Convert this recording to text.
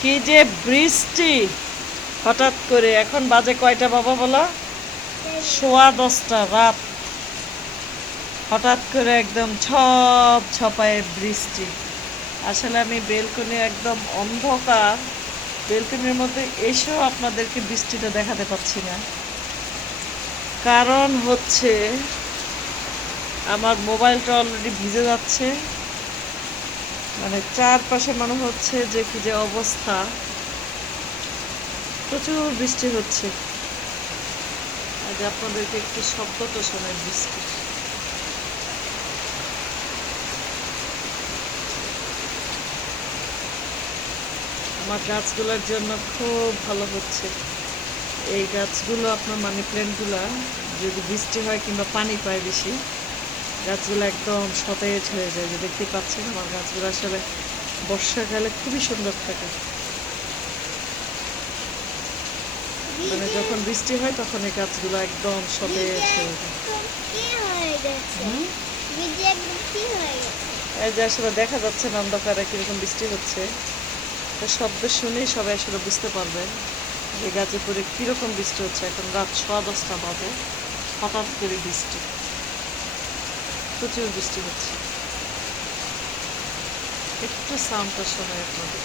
কি যে বৃষ্টি হঠাৎ করে! এখন বাজে কয়টা বাবা বলো? 10:15 রাত। হঠাৎ করে একদম ছপ ছপায় বৃষ্টি। আসলে আমি বেলকনি একদম অন্ধকার, বেলকনির মধ্যে এসেও আপনাদেরকে বৃষ্টিটা দেখাতে পাচ্ছি না। কারণ হচ্ছে আমার মোবাইলটা অলরেডি ভিজে যাচ্ছে। মানে চারপাশে মনে হচ্ছে যে কি যে অবস্থা, প্রচুর বৃষ্টি হচ্ছে। আজ আপনাদেরকে একটু শব্দটা শোনাই বৃষ্টির। আমার গাছগুলোর জন্য খুব ভালো হচ্ছে। এই গাছগুলো আপনার মানি প্ল্যান্টগুলা যদি বৃষ্টি হয় কিংবা পানি পায় বেশি, গাছগুলো একদম সতেজ হয়ে যায়। যে দেখতে পাচ্ছেন আমার গাছগুলো আসলে বর্ষাকালে খুবই সুন্দর থাকে। মানে যখন বৃষ্টি হয় তখন এই গাছগুলো একদম সতেজ হয়ে যায়। এই যে আসলে দেখা যাচ্ছে না অন্ধকারে কিরকম বৃষ্টি হচ্ছে, শব্দ শুনেই সবাই আসলে বুঝতে পারবেন যে গাজীপুরে কিরকম বৃষ্টি হচ্ছে। এখন রাত 10:15 বাজে, হঠাৎ করে বৃষ্টি, প্রচুর বৃষ্টি হচ্ছে। একটু সাউন্ডটা শোনায় আপনাদের।